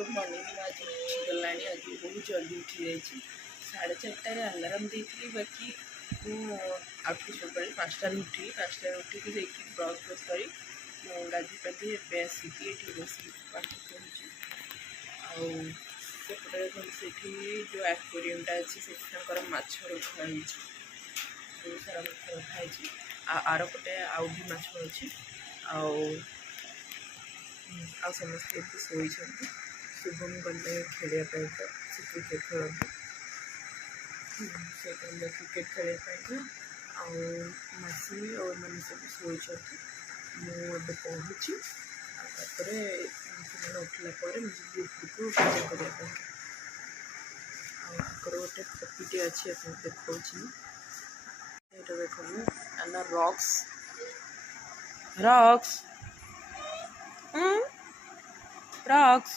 good morning आज उठीगला आज बहुत जल्दी उठी जाइए 4:30 आलाराम देती बाकी मुझे सब 5टार उठी 5टार उठिकी देखिए ब्रश ब्रश कर गाधी पाधी ए आसिकी बस पाठ पढ़ुचे आउटे जो एक्वेरियमटा अच्छी से माछ रखाई बहुत सारा माछ रखाई आर पटे आउ भी माछ अच्छी आ समस्ते शोई शुभम गले खेलने से क्रिकेट खेलते से क्रिकेट खेलने आसी और मैंने सब शोई मुझे पढ़ुची उठला मुझे उपरको पूजा करने गोटे पपीटे अच्छी देखा देख रॉक्स रॉक्स रॉक्स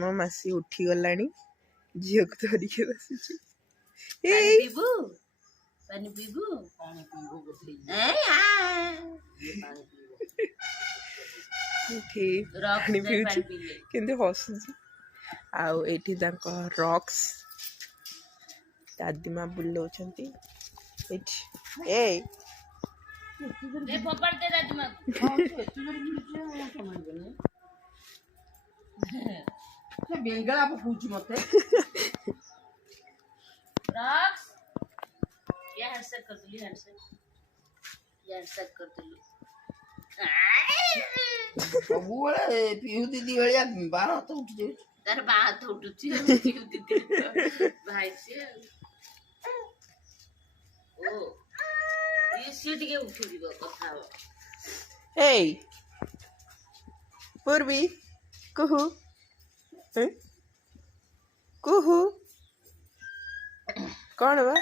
मो मासी उठी गला झील को धरिके बसी हसुची आठी रॉक्स दादीमा बुलाऊँ बेंगला पूछ मते रॉक्स ये हैंडशेक कर दिली हैंडशेक कर दिली सबुळे पिहु दीदी भलिया बार हाथ उठ जे तार बा हाथ उठुची पिहु दीदी भाई से ओ ये सीट के उठ जीव कथा हो हे पूर्वी कुहू कुहू कौन बा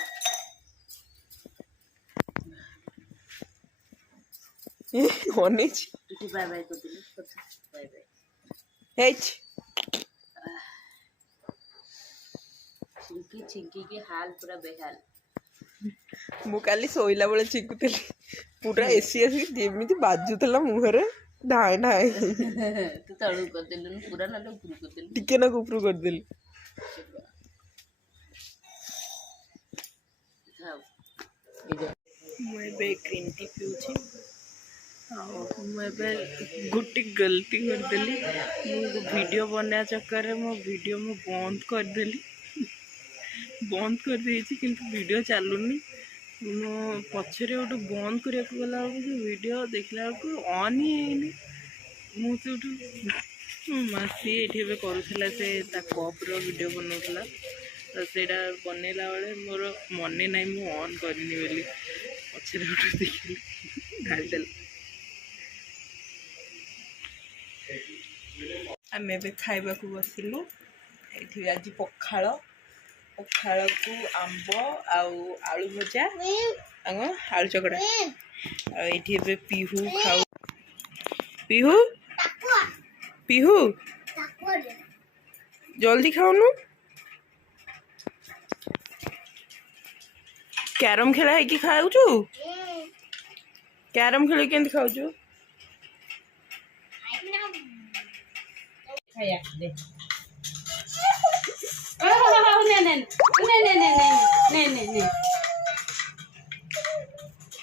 ओनिच बाय बाय कर दिली बाय बाय हेच चिंकी के हाल पूरा बेहाल मु काली सोइला बेले चिंकुतली पूरा एसी एसी जेमिति बाजुतला मुहरे ढाई ढाई तू तळू कर देलु पूरा ना ऊपर कर देलु टिके ना ऊपर कर देली मैं ग्रीन टी पिउछि मुझे गोटे गलती करदेली वीडियो बना चक्कर में मो वीडियो मु बंद करदेली बंद कर देछि किंतु वीडियो चलुनी मो पछरे गोटे बंद करने गला वीडियो देखला ऑन ही है मुझे मासी ये करूला से कप्र वीडियो बनाऊला तो सेटा बनैला बेले मोर मन ना मु ऑन करनी बोली पछरे गोटे देखिली ढालदेल आम ए खाइबा को बसिलु ये आज पखाड़ पखाड़ को आंब आलू भजा आलू चकड़ा ये पिहू खाऊ पिहू पिहू जल्दी खाऊनु कैरम खेला है कि खाऊचु कैरम खेल के खाऊचु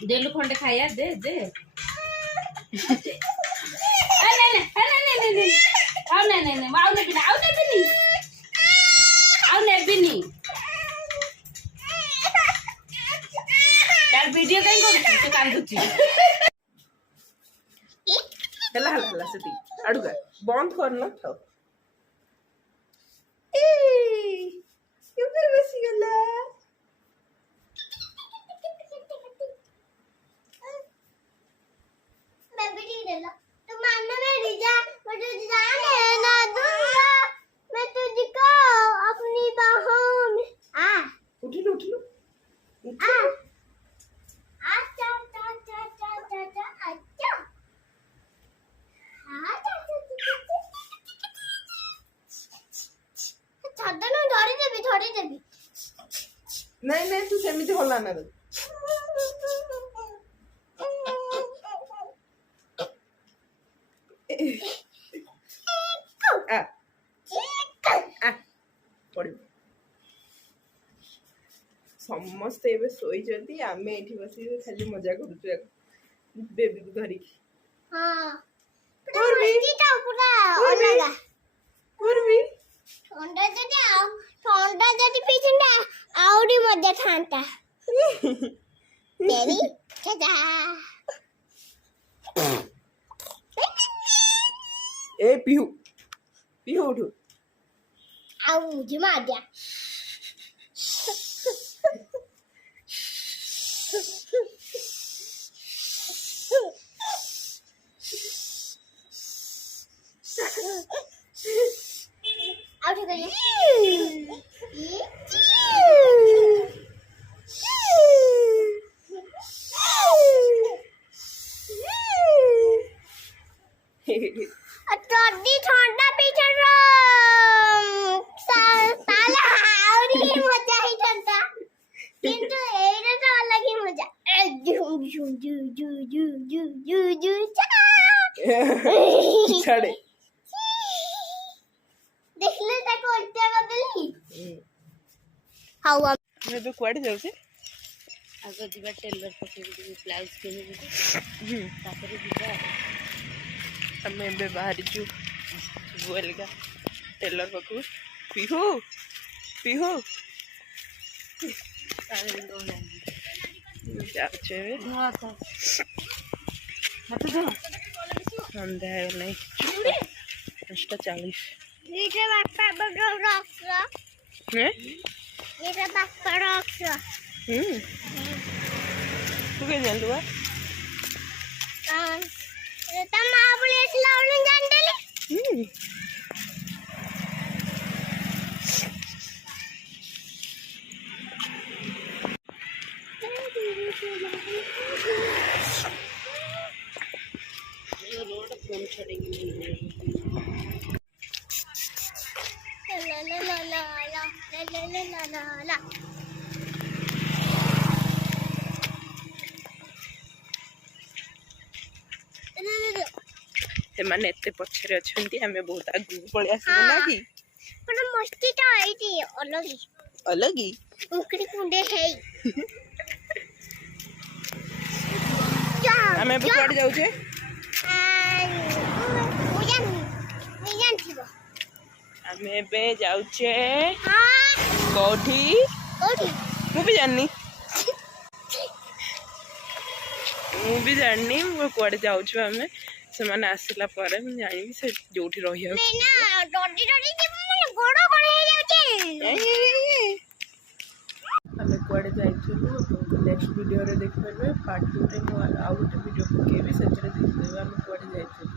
देलु खंडे खाया दे दे वीडियो कहीं कर कांदुची हला हला हला से अड़ुगा बंद करना खाओ बसी गला उठिलो उठिलो नहीं नहीं तू सेमिति होला ना समस्ते एबे सोई जदी आमे एठी बसी खाली मजा करूछु बेबी को धरी हां पूरा मस्तीटा पूरा अलगा पूर्वी ठंडा जदी पीछे आउडी मजा थांता तेरी चाचा ए पिहू पिहू उठो आउ मुझे मार दिया आउट कर ठंडा पीछे साला आउरी मजा ही ठंडा किंतु एरे तो अलग ही मजा जू छाड़े देखले ताको उल्टा बदली हाउ मैं तो क्वाड जाऊ से आगे दिबा टेलर पके ब्लाउज के तापर दिबा हमें बे बाहर छु बोलगा टेलर पकू पिहू पिहू तारे दो नहीं जाचे धोआ था हाथ धो अंधा है नहीं 5:40 ये बापा बगल रखला हैं ये बापा रखला तू के जान दुआ तम आपलेस लावून जाणले ये रोड फोन छोड़ेंगे ला ला ला ला ला ला ला ला ला एमाने एते पछरे अछंती हमें बहुत आगु पळे आसीबो ना कि पण मस्तीटा आइती अलगी अलगी उकड़ी कुंडे है हमें भी पड़ जाऊ छे आमे एबे जाउचे हाँ कोठी कोठी मु भी जाननी मु कुआडे जाउछु आमे से माने आसिला परे मु जानिबी से जोठी रहिया ना डोडी डोडी के मन गोड़ कोन हे जाउचे आमे कुआडे जाइछु आपको नेक्स्ट वीडियो रे देख परबे पार्ट 2 रे मु आउ गोटे वीडियो पकेबी सेचरे देख देबे आमे कुआडे जाइछु